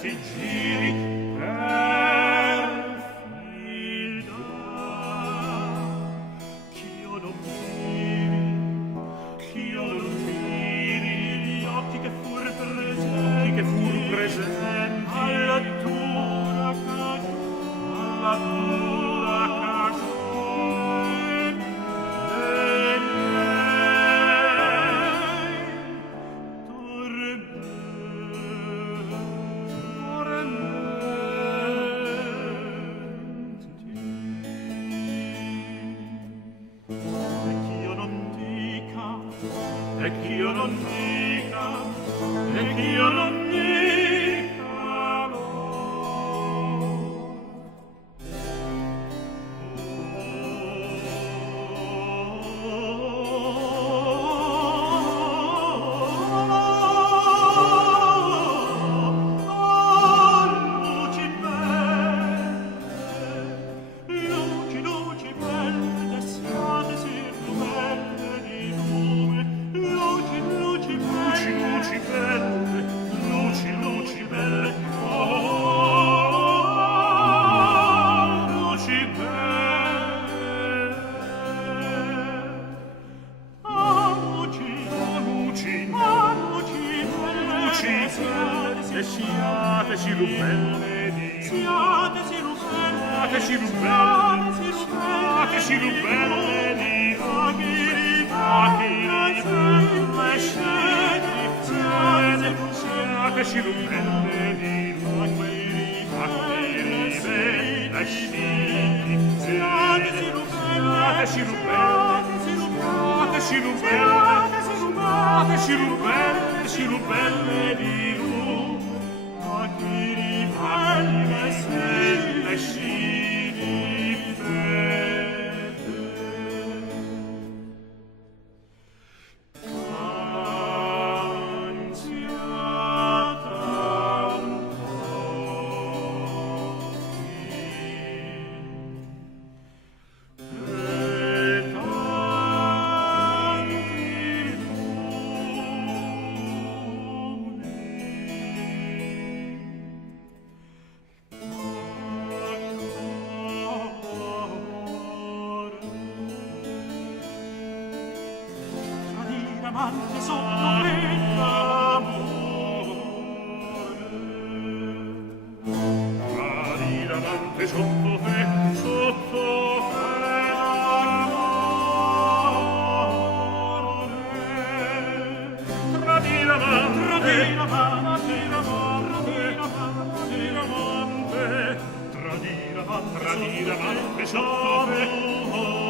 questi giri perfida, ch'io non miri gli occhi che fur presenti alla tua cagione, e ch'io non dica no. Luci belle, siate sì più belle di lume. Luci belle, oh, luci belle, ah, luci belle, e siate sì belle di lume, siate sì belle di siate sì belle di lume, a chi rifà le scini fede. Amante sotto tradire amante sotto te tradire amante sotto te